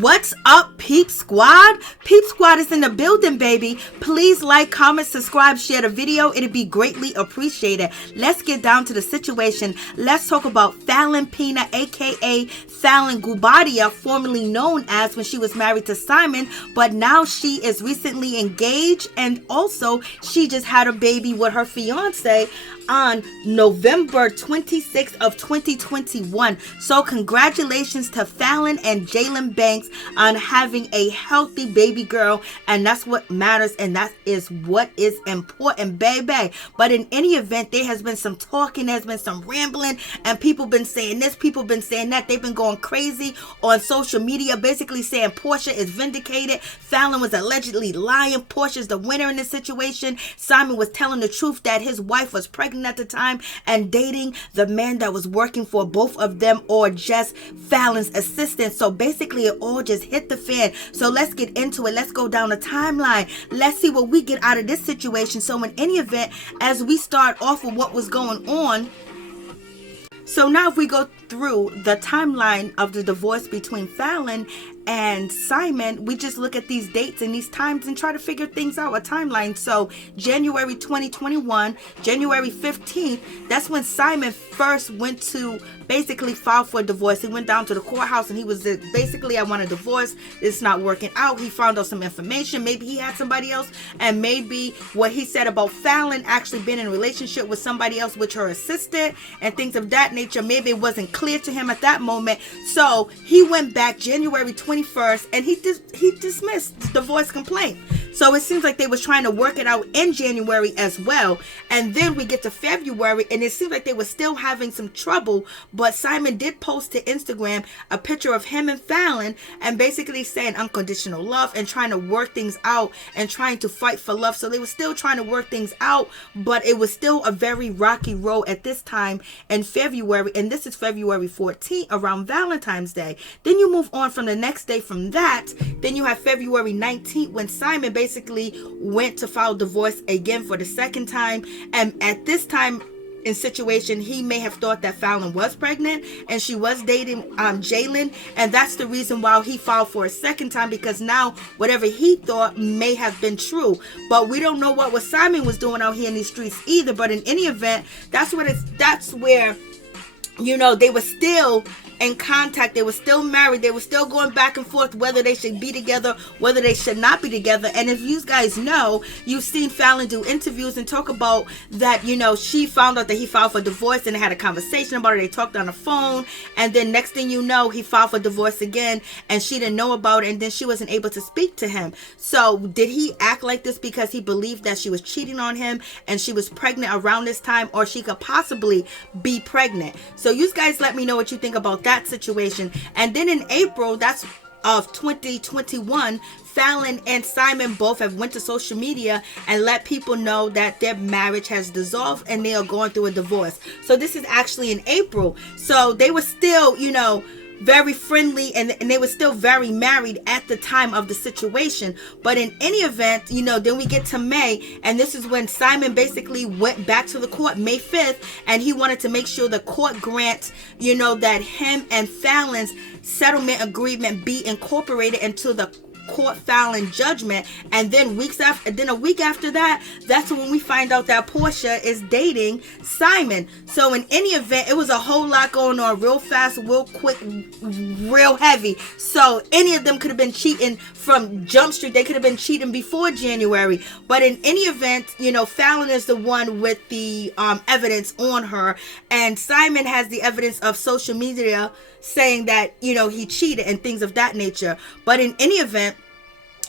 What's up, Peep Squad? Peep Squad is in the building, baby. Please like, comment, subscribe, share the video. It'd be greatly appreciated. Let's get down to the situation. Let's talk about Falynn Pina, aka Porsha Guobadia, formerly known as when she was married to Simon, but now she is recently engaged, and also she just had a baby with her fiance on November 26th of 2021. So congratulations to Falynn and Jalen Banks on having a healthy baby girl, and that's what matters, and that is what is important, baby. But in any event, there has been some talking, there's been some rambling, and people been saying this, people been saying that. They've been going crazy on social media, basically saying Porsha is vindicated, Falynn was allegedly lying, Porsha's the winner in this situation, Simon was telling the truth that his wife was pregnant at the time and dating the man that was working for both of them, or just Falynn's assistant. So basically it all just hit the fan. So let's get into it. Let's go down the timeline. Let's see what we get out of this situation. So in any event, as we start off with what was going on, so now if we go through the timeline of the divorce between Falynn and Simon, we just look at these dates and these times and try to figure things out, a timeline. So January 2021, January 15th, that's when Simon first went to basically file for a divorce. He went down to the courthouse and he was basically, I want a divorce. It's not working out. He found out some information. Maybe he had somebody else, and maybe what he said about Falynn actually being in a relationship with somebody else, with her assistant and things of that nature, maybe it wasn't clear to him at that moment. So he went back January 21st and he dismissed the divorce complaint. So it seems like they was trying to work it out in January as well. And then we get to February and it seems like they were still having some trouble, but Simon did post to Instagram a picture of him and Falynn and basically saying unconditional love and trying to work things out and trying to fight for love. So they were still trying to work things out, but it was still a very rocky road at this time in February. And this is February 14th, around Valentine's Day. Then you move on from the next day from that. Then you have February 19th when Simon basically went to file divorce again for the second time. And at this time in situation, he may have thought that Falynn was pregnant and she was dating Jalen, and that's the reason why he filed for a second time, because now whatever he thought may have been true. But we don't know what Simon was doing out here in these streets either. But in any event, that's where you know, they were still in contact, they were still married, they were still going back and forth whether they should be together, whether they should not be together. And if you guys know, you've seen Falynn do interviews and talk about that, you know, she found out that he filed for divorce and they had a conversation about it, they talked on the phone, and then next thing you know, he filed for divorce again and she didn't know about it, and then she wasn't able to speak to him. So did he act like this because he believed that she was cheating on him and she was pregnant around this time, or she could possibly be pregnant? So you guys let me know what you think about that situation. And then in April, that's of 2021, Falynn and Simon both have went to social media and let people know that their marriage has dissolved and they are going through a divorce. So this is actually in April. So they were still, you know, very friendly and they were still very married at the time of the situation. But in any event, you know, then we get to May, and this is when Simon basically went back to the court May 5th, and he wanted to make sure the court grant, you know, that him and Falynn's settlement agreement be incorporated into the court Falynn judgment. And then a week after that, that's when we find out that Porsha is dating Simon. So in any event, it was a whole lot going on, real fast, real quick, real heavy. So any of them could have been cheating from Jump Street. They could have been cheating before January. But in any event, you know, Falynn is the one with the evidence on her, and Simon has the evidence of social media saying that, you know, he cheated and things of that nature. But in any event,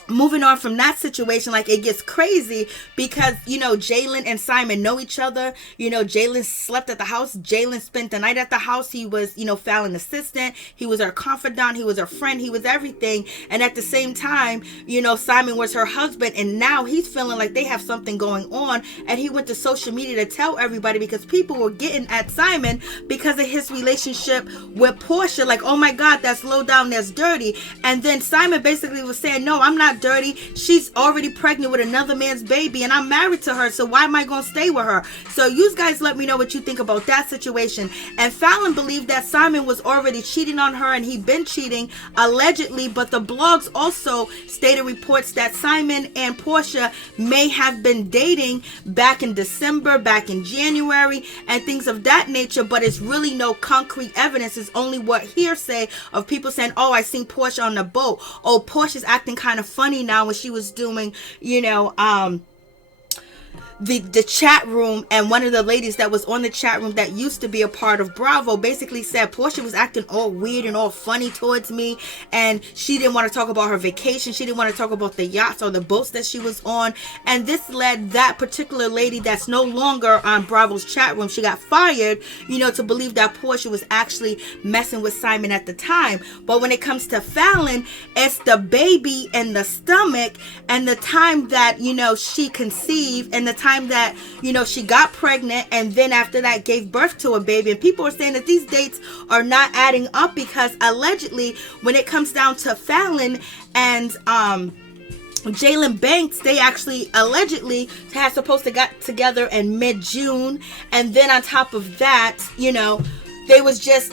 moving on from that situation, like, it gets crazy because, you know, Jalen and Simon know each other. You know, Jalen slept at the house. Jalen spent the night at the house. He was, you know, Falynn's assistant. He was her confidant. He was her friend. He was everything. And at the same time, you know, Simon was her husband. And now he's feeling like they have something going on. And he went to social media to tell everybody because people were getting at Simon because of his relationship with Porsha. Like, oh my God, that's low down, that's dirty. And then Simon basically was saying, no, I'm not got dirty. She's already pregnant with another man's baby, and I'm married to her, so why am I going to stay with her? So you guys let me know what you think about that situation. And Falynn believed that Simon was already cheating on her, and he'd been cheating, allegedly, but the blogs also stated reports that Simon and Porsha may have been dating back in December, back in January, and things of that nature, but it's really no concrete evidence. It's only what hearsay of people saying, oh, I seen Porsha on the boat. Oh, Portia's acting kind of funny now when she was doing, the chat room, and one of the ladies that was on the chat room that used to be a part of Bravo basically said Porsha was acting all weird and all funny towards me, and she didn't want to talk about her vacation. She didn't want to talk about the yachts or the boats that she was on, and this led that particular lady that's no longer on Bravo's chat room, she got fired, to believe that Porsha was actually messing with Simon at the time. But when it comes to Falynn, it's the baby in the stomach and the time that she conceived and the time that she got pregnant, and then after that gave birth to a baby. And people are saying that these dates are not adding up, because allegedly when it comes down to Falynn and Jalen Banks, they actually allegedly had supposed to got together in mid-June, and then on top of that,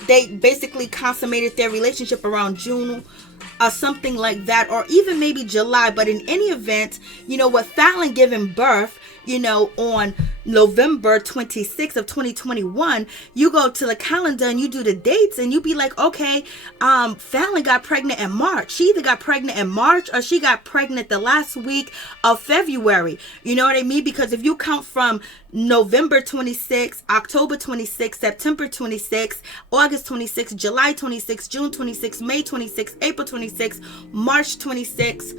they basically consummated their relationship around June or something like that, or even maybe July. But in any event, with Falynn giving birth, on November 26th of 2021, you go to the calendar and you do the dates and you be like, okay, Falynn got pregnant in March. She either got pregnant in March or she got pregnant the last week of February. You know what I mean? Because if you count from November 26th, October 26th, September 26th, August 26th, July 26th, June 26th, May 26th, April 26th, March 26th,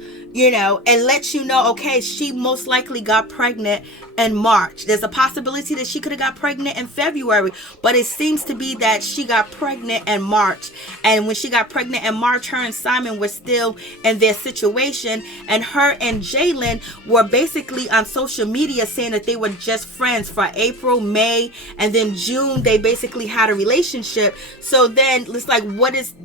and let you know, okay, she most likely got pregnant in March. There's a possibility that she could have got pregnant in February, but it seems to be that she got pregnant in March. And when she got pregnant in March, her and Simon were still in their situation, and her and Jalen were basically on social media saying that they were just friends for April, May, and then June they basically had a relationship. So then it's like,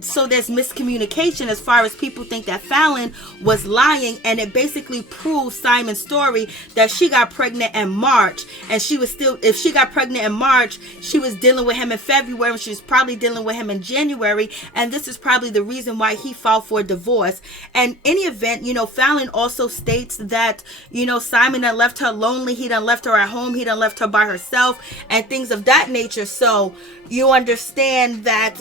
so there's miscommunication as far as people think that Falynn was lying, and it basically proves Simon's story that she got pregnant in March, and she was still, if she got pregnant in March, she was dealing with him in February, and she was probably dealing with him in January, and this is probably the reason why he filed for divorce. And in any event, Falynn also states that, Simon done left her lonely, he done left her at home, he done left her by herself, and things of that nature. So you understand that,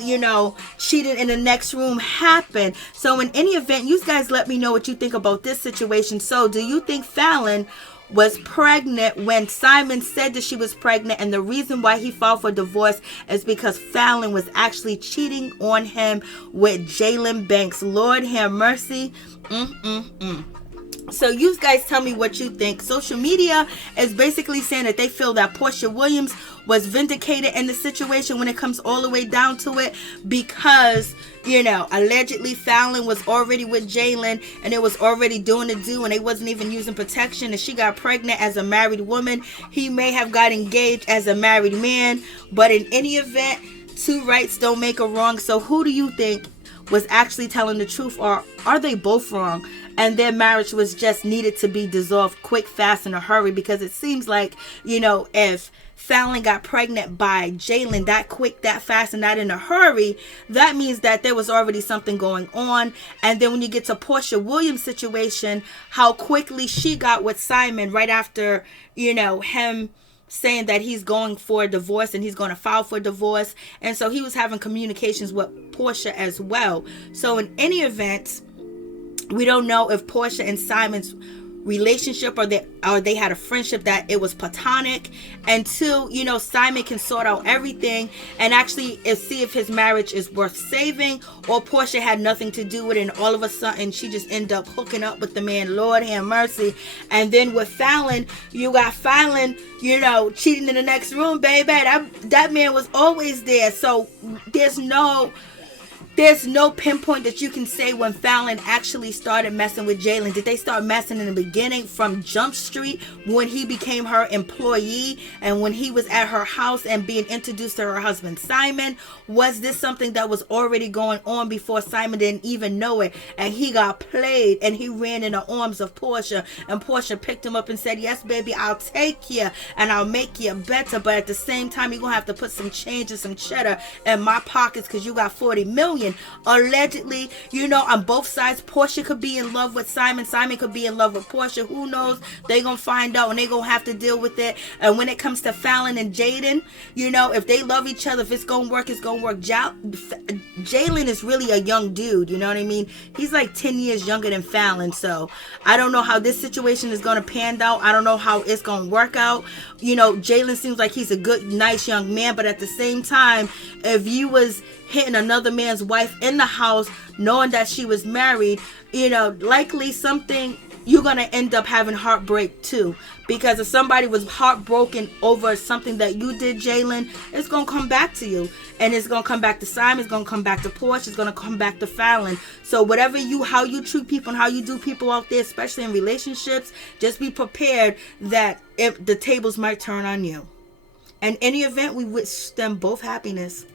cheating in the next room happened. So in any event, you guys let me know what you think about this situation. So do you think Falynn was pregnant when Simon said that she was pregnant, and the reason why he filed for divorce is because Falynn was actually cheating on him with Jalen Banks? Lord have mercy. So you guys tell me what you think. Social media is basically saying that they feel that Porsha Williams was vindicated in the situation when it comes all the way down to it, because allegedly Falynn was already with Jalen and it was already doing the do, and they wasn't even using protection, and she got pregnant as a married woman. He may have got engaged as a married man, but in any event, two rights don't make a wrong. So who do you think was actually telling the truth, or are they both wrong? And their marriage was just needed to be dissolved quick, fast, in a hurry, because it seems like, if Falynn got pregnant by Jalen that quick, that fast, and not in a hurry, that means that there was already something going on. And then when you get to Porsha Williams' situation, how quickly she got with Simon right after, him saying that he's going for a divorce and he's going to file for divorce. And so he was having communications with Porsha as well. So in any event, we don't know if Porsha and Simon's relationship or they had a friendship, that it was platonic, until Simon can sort out everything and actually see if his marriage is worth saving, or Porsha had nothing to do with it and all of a sudden she just ended up hooking up with the man. Lord have mercy. And then with Falynn, you got Falynn cheating in the next room, baby. That man was always there. So there's no there's no pinpoint that you can say when Falynn actually started messing with Jalen. Did they start messing in the beginning from Jump Street when he became her employee and when he was at her house and being introduced to her husband Simon? Was this something that was already going on before Simon didn't even know it, and he got played and he ran in the arms of Porsha, and Porsha picked him up and said, yes baby, I'll take you and I'll make you better, but at the same time you're gonna have to put some change and some cheddar in my pockets because you got 40 million. Allegedly, on both sides. Porsha could be in love with Simon could be in love with Porsha. Who knows? They gonna find out and they gonna have to deal with it. And when it comes to Falynn and Jaden, if they love each other, if it's gonna work, it's gonna work. Jalen is really a young dude, you know what I mean? He's like 10 years younger than Falynn, so I don't know how this situation is gonna pan out. I don't know how it's gonna work out. Jalen seems like he's a good, nice young man, but at the same time, if you was hitting another man's wife in the house knowing that she was married, likely something you're gonna end up having heartbreak too, because if somebody was heartbroken over something that you did, Jalen, it's gonna come back to you, and it's gonna come back to Simon, it's gonna come back to Porsche, it's gonna come back to Falynn. So whatever how you treat people and how you do people out there, especially in relationships, just be prepared that if the tables might turn on you. In any event, we wish them both happiness.